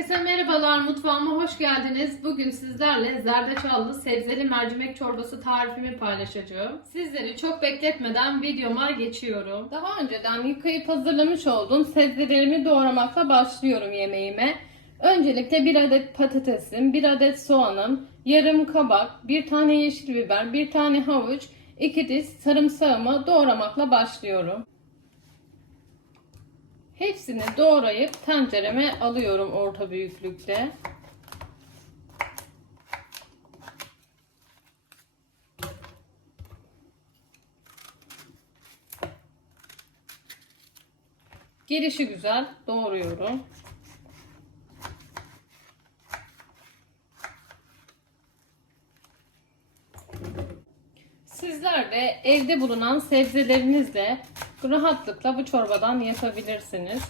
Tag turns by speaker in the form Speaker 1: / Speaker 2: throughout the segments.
Speaker 1: Herkese merhabalar, mutfağıma hoş geldiniz. Bugün sizlerle zerdeçallı sebzeli mercimek çorbası tarifimi paylaşacağım. Sizleri çok bekletmeden videoma geçiyorum. Daha önceden yıkayıp hazırlamış olduğum sebzelerimi doğramakla başlıyorum yemeğime. Öncelikle bir adet patatesim, bir adet soğanım, yarım kabak, bir tane yeşil biber, bir tane havuç, iki diş sarımsağımı doğramakla başlıyorum. Hepsini doğrayıp tencereme alıyorum orta büyüklükte. Gelişi güzel doğruyorum. Sizler de evde bulunan sebzelerinizle rahatlıkla bu çorbadan yapabilirsiniz.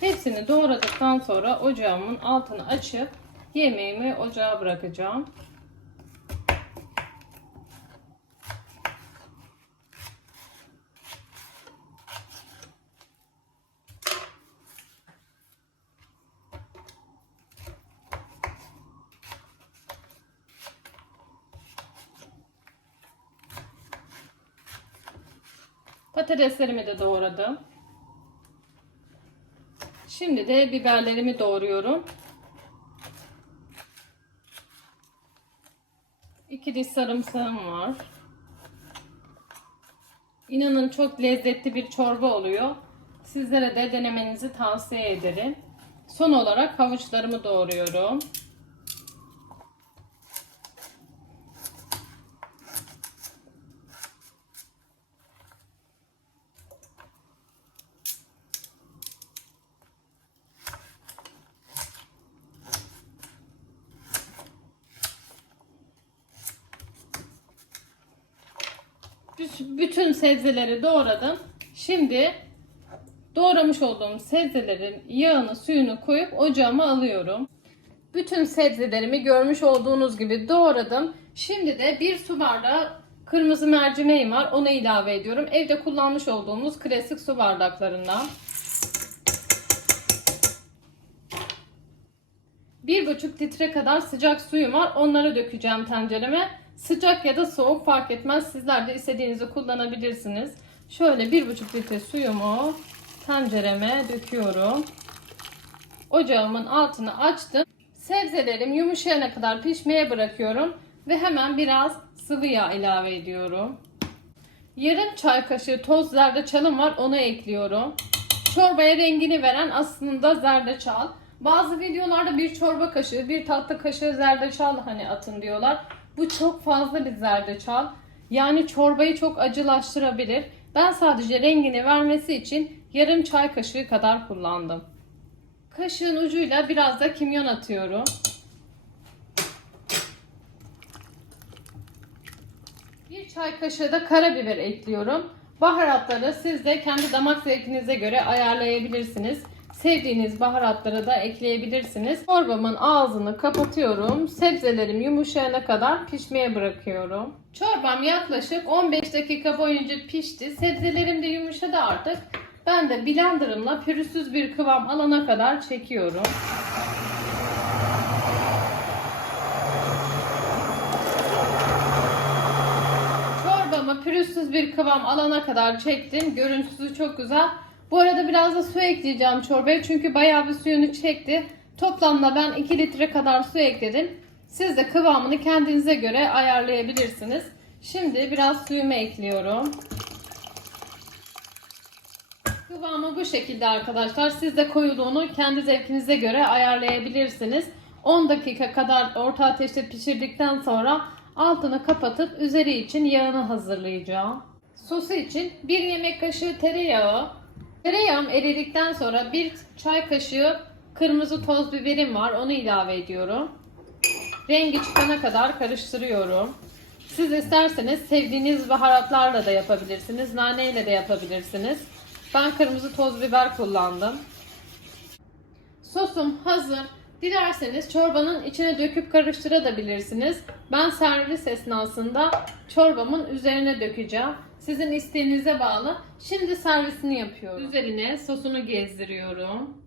Speaker 1: Hepsini doğradıktan sonra ocağımın altını açıp yemeğimi ocağa bırakacağım. Patateslerimi de doğradım. Şimdi de biberlerimi doğruyorum. İki diş sarımsağım var. İnanın çok lezzetli bir çorba oluyor. Sizlere de denemenizi tavsiye ederim. Son olarak havuçlarımı doğruyorum. Bütün sebzeleri doğradım. Şimdi doğramış olduğum sebzelerin yağını suyunu koyup ocağıma alıyorum. Bütün sebzelerimi görmüş olduğunuz gibi doğradım. Şimdi de bir su bardağı kırmızı mercimeğim var. Onu ilave ediyorum. Evde kullanmış olduğumuz klasik su bardaklarından. Bir buçuk litre kadar sıcak suyum var. Onları dökeceğim tencereme. Sıcak ya da soğuk fark etmez. Sizler de istediğinizi kullanabilirsiniz. Şöyle bir buçuk litre suyumu tencereme döküyorum. Ocağımın altını açtım. Sebzelerim yumuşayana kadar pişmeye bırakıyorum. Ve hemen biraz sıvı yağ ilave ediyorum. Yarım çay kaşığı toz zerdeçalım var. Onu ekliyorum. Çorbaya rengini veren aslında zerdeçal. Bazı videolarda bir çorba kaşığı, bir tatlı kaşığı zerdeçal hani atın diyorlar. Bu çok fazla bir zerdeçal. Yani çorbayı çok acılaştırabilir. Ben sadece rengini vermesi için yarım çay kaşığı kadar kullandım. Kaşığın ucuyla biraz da kimyon atıyorum. Bir çay kaşığı da karabiber ekliyorum. Baharatları siz de kendi damak zevkinize göre ayarlayabilirsiniz. Sevdiğiniz baharatları da ekleyebilirsiniz. Çorbamın ağzını kapatıyorum. Sebzelerim yumuşayana kadar pişmeye bırakıyorum. Çorbam yaklaşık 15 dakika boyunca pişti. Sebzelerim de yumuşadı artık. Ben de blenderımla pürüzsüz bir kıvam alana kadar çekiyorum. Çorbamı pürüzsüz bir kıvam alana kadar çektim. Görüntüsü çok güzel. Bu arada biraz da su ekleyeceğim çorbaya çünkü bayağı bir suyunu çekti. Toplamda ben 2 litre kadar su ekledim. Siz de kıvamını kendinize göre ayarlayabilirsiniz. Şimdi biraz suyumu ekliyorum. Kıvamı bu şekilde arkadaşlar. Siz de koyuluğunu kendi zevkinize göre ayarlayabilirsiniz. 10 dakika kadar orta ateşte pişirdikten sonra altını kapatıp üzeri için yağını hazırlayacağım. Sosu için 1 yemek kaşığı tereyağı, Tereyağım eridikten sonra bir çay kaşığı kırmızı toz biberim var. Onu ilave ediyorum. Rengi çıkana kadar karıştırıyorum. Siz isterseniz sevdiğiniz baharatlarla da yapabilirsiniz. Nane ile de yapabilirsiniz. Ben kırmızı toz biber kullandım. Sosum hazır. Dilerseniz çorbanın içine döküp karıştırabilirsiniz. Ben servis esnasında çorbamın üzerine dökeceğim. Sizin isteğinize bağlı. Şimdi servisini yapıyorum. Üzerine sosunu gezdiriyorum.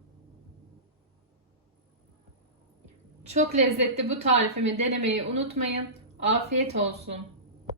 Speaker 1: Çok lezzetli bu tarifimi denemeyi unutmayın. Afiyet olsun.